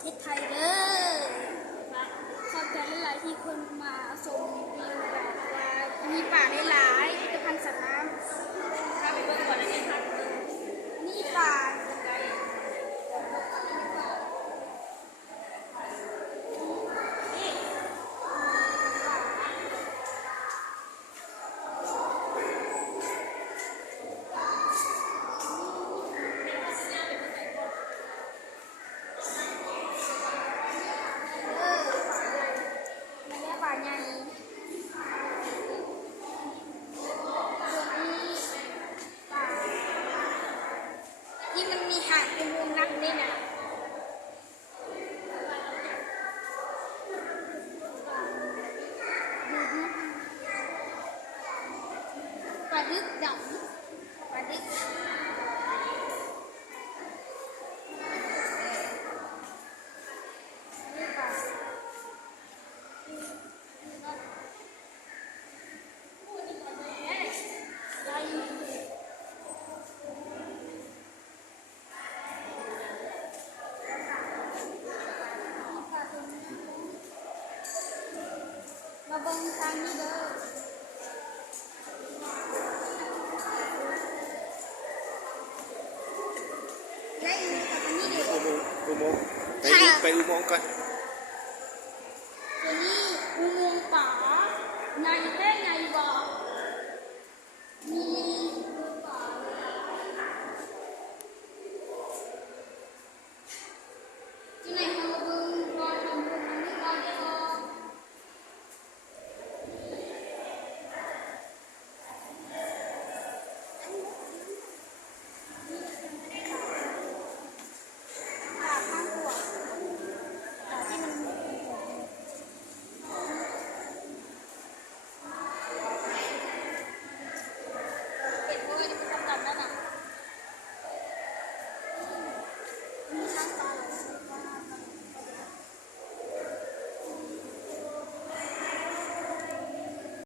เทศไทยเด้อขอบใจหลายๆที่คนมาชมวิวแบบว่ามีป่าหลายๆพิพิธภัณฑ์สัตว์น้ำ ถ้าไปเบิ่งก่อนอันนี้ค่ะนี่ป่าไม่ได้ป่าใหญ่ป่าที่มันมีหาดเป็นวงนักด้วยนะปลาดึกดำปลาดึกนี่ป่าใหญ่มาเบิ่งทางนี้เด้อเล่นกับอันนี้เด้อ อุโมงค์ไปอุโมงค์ก่อน ตัวนี้อุโมงค์ป่าในแท้ในบ่อมีอุโมงค์ป่าที่ไหนเขาเบิ่งรอทำบุญอันนี้ก่อนเด้อป่าข้างตัวป่าที่มันเป็นพวกนี้เป็นดำๆนั่นน่ะมีช้างป่า